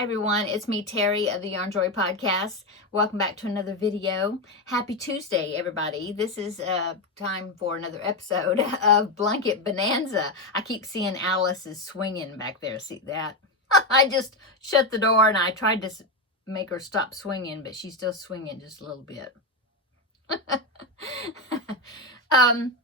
Hi everyone, it's me Terry of the Yarn Joy Podcast. Welcome back to another video. Happy Tuesday everybody. This is time for another episode of Blanket Bonanza. I keep seeing Alice is swinging back there. See that? I just shut the door and I tried to make her stop swinging, but she's still swinging just a little bit.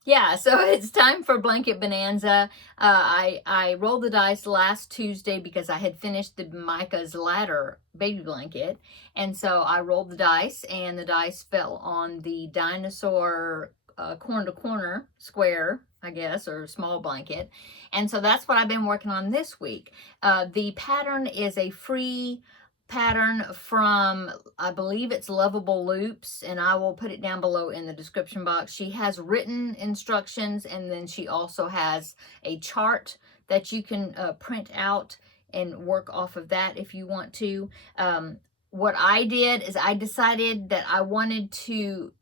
Yeah, so it's time for Blanket Bonanza. I rolled the dice last Tuesday because I had finished the Micah's Ladder baby blanket. And so I rolled the dice and the dice fell on the Dinosaur corner to corner square, I guess, or small blanket. And so that's what I've been working on this week. The pattern is a free pattern from, I believe it's Lovable Loops, and I will put it down below in the description box. She has written instructions, and then she also has a chart that you can print out and work off of that if you want to. What I did is I decided that I wanted to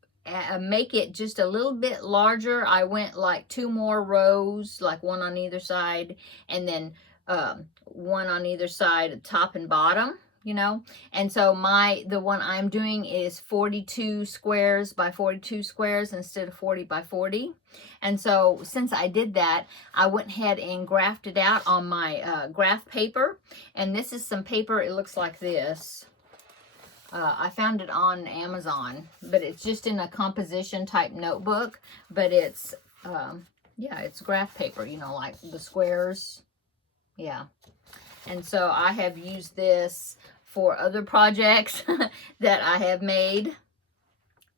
make it just a little bit larger. I went like 2 more rows, like one on either side, and then one on either side, top and bottom. You know, and so the one I'm doing is 42 squares by 42 squares instead of 40 by 40. And so since I did that, I went ahead and grafted out on my graph paper. And this is some paper. It looks like this. I found it on Amazon, but it's just in a composition type notebook. But it's, yeah, it's graph paper, you know, like the squares. Yeah. And so I have used this for other projects that I have made,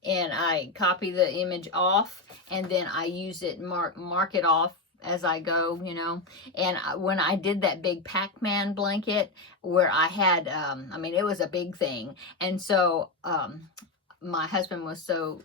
and I copy the image off and then I use it, mark it off as I go, you know. And when I did that big Pac-Man blanket where I had, I mean, it was a big thing. And so, my husband was so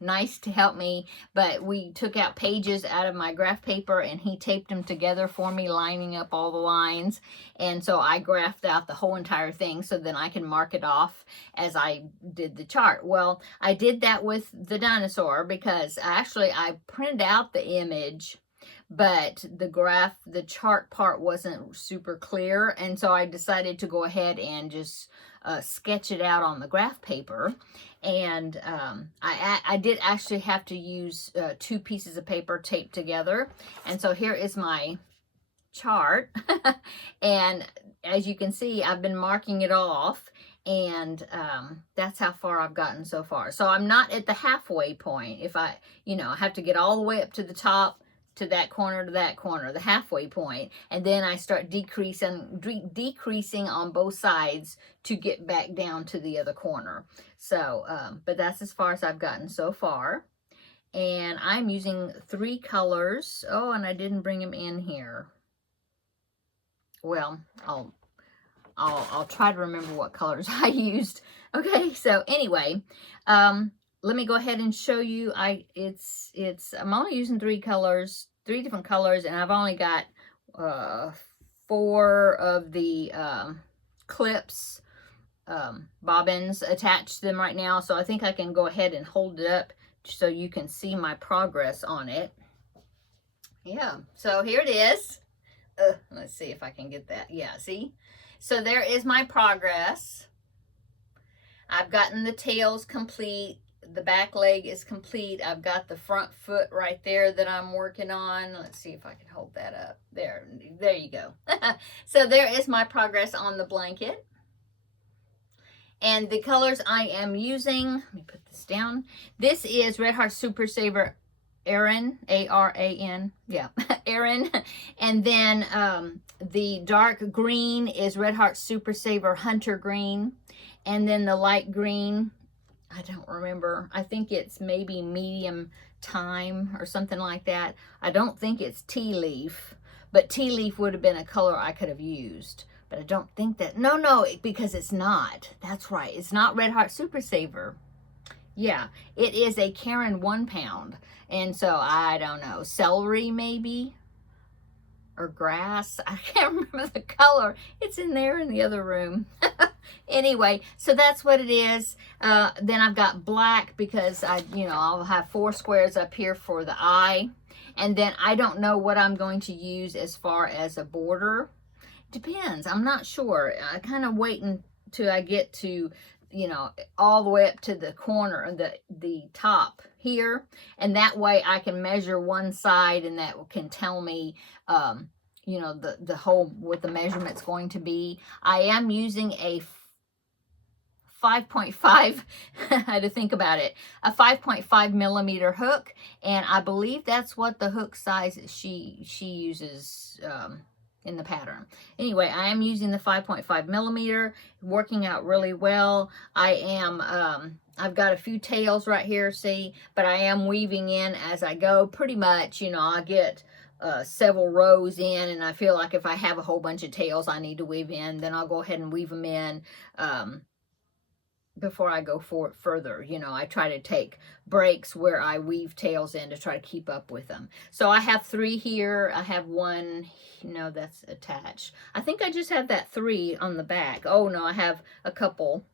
nice to help me, but we took out pages out of my graph paper and he taped them together for me, lining up all the lines. And so I graphed out the whole entire thing so then I can mark it off as I did the chart. Well, I did that with the dinosaur because actually I printed out the image, but the chart part wasn't super clear. And so I decided to go ahead and just sketch it out on the graph paper. And I did actually have to use 2 pieces of paper taped together. And so here is my chart. And as you can see, I've been marking it off. And that's how far I've gotten so far. So I'm not at the halfway point. If I have to get all the way up to the top, to that corner, the halfway point, and then I start decreasing on both sides to get back down to the other corner. So, but that's as far as I've gotten so far. And I'm using 3 colors. Oh, and I didn't bring them in here. Well, I'll try to remember what colors I used. Okay, so anyway, let me go ahead and show you. I'm only using 3 colors, 3 different colors, and I've only got 4 of the clips, bobbins attached to them right now. So I think I can go ahead and hold it up so you can see my progress on it. Yeah, so here it is. Let's see if I can get that. Yeah, see? So there is my progress. I've gotten the tails complete. The back leg is complete. I've got the front foot right there that I'm working on. Let's see if I can hold that up. There you go. So there is my progress on the blanket. And the colors I am using, let me put this down. This is Red Heart Super Saver Aran, A-R-A-N, yeah, Aran. And then the dark green is Red Heart Super Saver Hunter Green. And then the light green, I don't remember. I think it's maybe medium thyme or something like that. I don't think it's tea leaf, but tea leaf would have been a color I could have used. But I don't think that, no, because it's not. That's right. It's not Red Heart Super Saver. Yeah, it is a Karen 1 pound. And so I don't know, celery maybe, or grass. I can't remember the color. It's in there in the other room. Anyway, so that's what it is. Then I've got black because I'll have 4 squares up here for the eye. And then I don't know what I'm going to use as far as a border. depends. I'm not sure. I kind of wait until I get to, you know, all the way up to the corner, the top here, and that way I can measure one side, and that can tell me, you know, the whole, what the measurement's going to be. I am using a 5.5, I had to think about it, a 5.5 millimeter hook, and I believe that's what the hook size she uses in the pattern. Anyway, I am using the 5.5 millimeter, working out really well. I am, I've got a few tails right here, see, but I am weaving in as I go. Pretty much, you know, I get several rows in, and I feel like if I have a whole bunch of tails I need to weave in, then I'll go ahead and weave them in before I go further. You know, I try to take breaks where I weave tails in to try to keep up with them. So I have 3 here. I have 1, no, that's attached. I think I just have that 3 on the back. Oh no, I have a couple.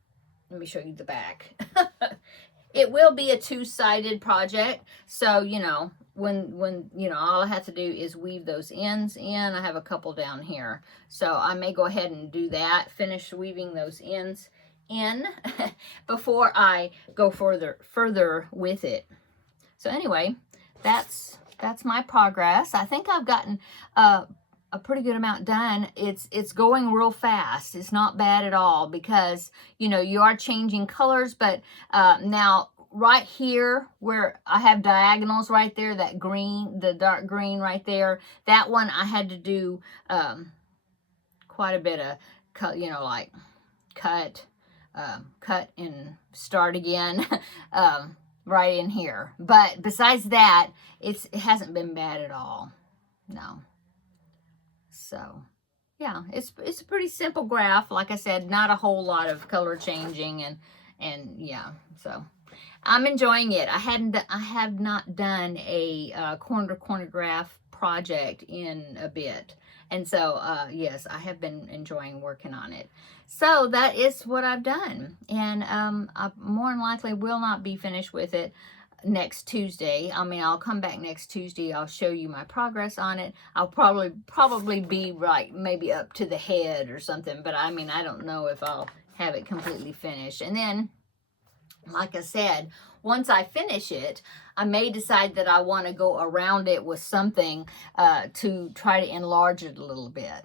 Let me show you the back. It will be a 2-sided project. So, you know, when you know, all I have to do is weave those ends in. I have a couple down here. So I may go ahead and do that, finish weaving those ends in before I go further with it. So anyway, that's my progress. I think I've gotten a pretty good amount done. It's going real fast. It's not bad at all, because, you know, you are changing colors, but now right here where I have diagonals right there, that green, the dark green right there, that one I had to do quite a bit of, you know, like cut and start again right in here. But besides that, it hasn't been bad at all. No. So yeah, it's a pretty simple graph. Like I said, not a whole lot of color changing, and yeah, so I'm enjoying it. I have not done a corner to corner graph project in a bit. And so, yes, I have been enjoying working on it. So that is what I've done. And I more than likely will not be finished with it next Tuesday. I mean, I'll come back next Tuesday. I'll show you my progress on it. I'll probably be like maybe up to the head or something. But I mean, I don't know if I'll have it completely finished. And then, like I said, once I finish it, I may decide that I want to go around it with something to try to enlarge it a little bit.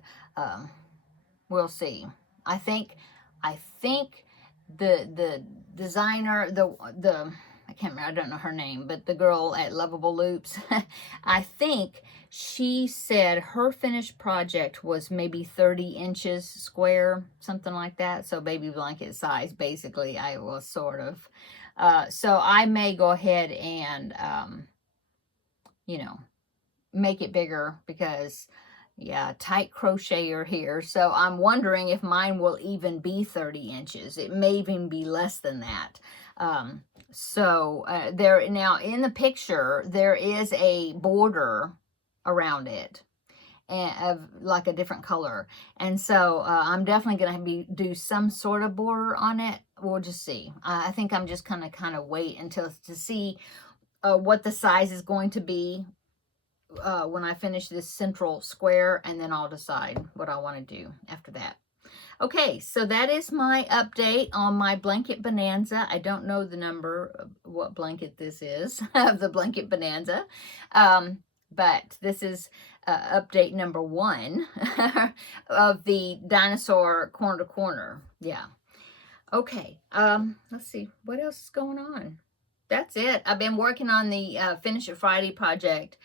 We'll see. I think the designer, I can't remember, I don't know her name, but the girl at Lovable Loops, I think she said her finished project was maybe 30 inches square, something like that. So baby blanket size, basically, I was sort of. So I may go ahead and, you know, make it bigger, because, yeah, tight crocheter here. So I'm wondering if mine will even be 30 inches. It may even be less than that. There now in the picture, there is a border around it, and of like a different color. And so I'm definitely going to do some sort of border on it. We'll just see. I think I'm just going to kind of wait until to see what the size is going to be when I finish this central square, and then I'll decide what I want to do after that. Okay, so that is my update on my Blanket Bonanza. I don't know the number of what blanket this is, of the Blanket Bonanza, but this is update number 1 of the Dinosaur corner to corner. Yeah. Okay, let's see, what else is going on? That's it. I've been working on the Finish It Friday project,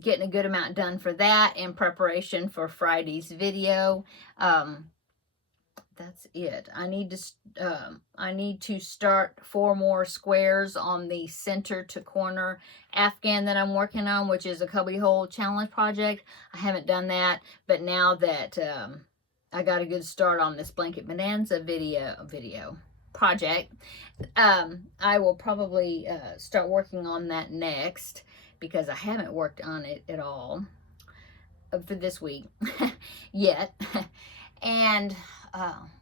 getting a good amount done for that in preparation for Friday's video. That's it. I need to start 4 more squares on the center to corner afghan that I'm working on, which is a cubbyhole challenge project. I haven't done that, but now that I got a good start on this Blanket Bonanza video project, I will probably start working on that next, because I haven't worked on it at all for this week yet. And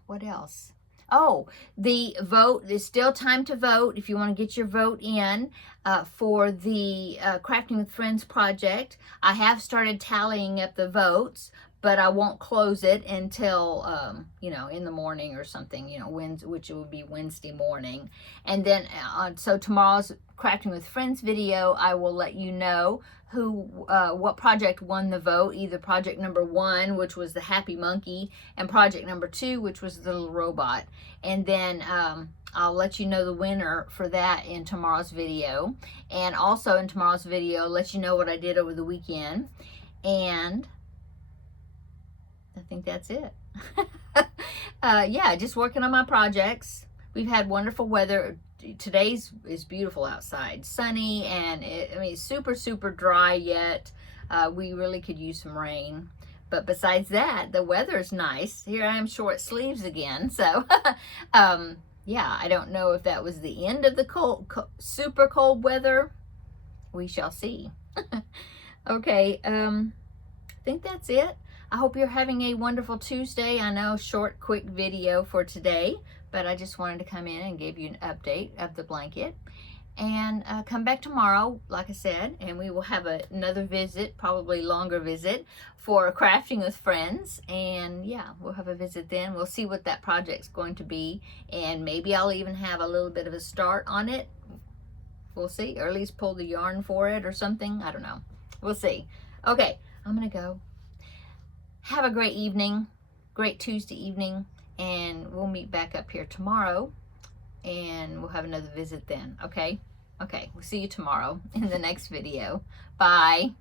what else? Oh, the vote, there's still time to vote if you want to get your vote in for the Crafting with Friends project. I have started tallying up the votes, but I won't close it until, you know, in the morning or something, you know, which would be Wednesday morning. And then, so tomorrow's Crafting with Friends video, I will let you know what project won the vote, either project number 1, which was the happy monkey, and project number 2, which was the little robot. And then, I'll let you know the winner for that in tomorrow's video. And also in tomorrow's video, let you know what I did over the weekend. And I think that's it. Yeah, just working on my projects. We've had wonderful weather. Today is beautiful outside, sunny, and I mean, it's super, super dry yet. We really could use some rain. But besides that, the weather's nice. Here I am, short sleeves again. So, yeah, I don't know if that was the end of the super cold weather. We shall see. Okay, I think that's it. I hope you're having a wonderful Tuesday. I know, short, quick video for today, but I just wanted to come in and give you an update of the blanket. And come back tomorrow, like I said, and we will have another visit, probably longer visit, for Crafting with Friends. And yeah, we'll have a visit then. We'll see what that project's going to be, and maybe I'll even have a little bit of a start on it. We'll see, or at least pull the yarn for it or something. I don't know. We'll see. Okay, I'm gonna go. Have a great evening, great Tuesday evening, and we'll meet back up here tomorrow, and we'll have another visit then, okay? Okay, we'll see you tomorrow in the next video. Bye.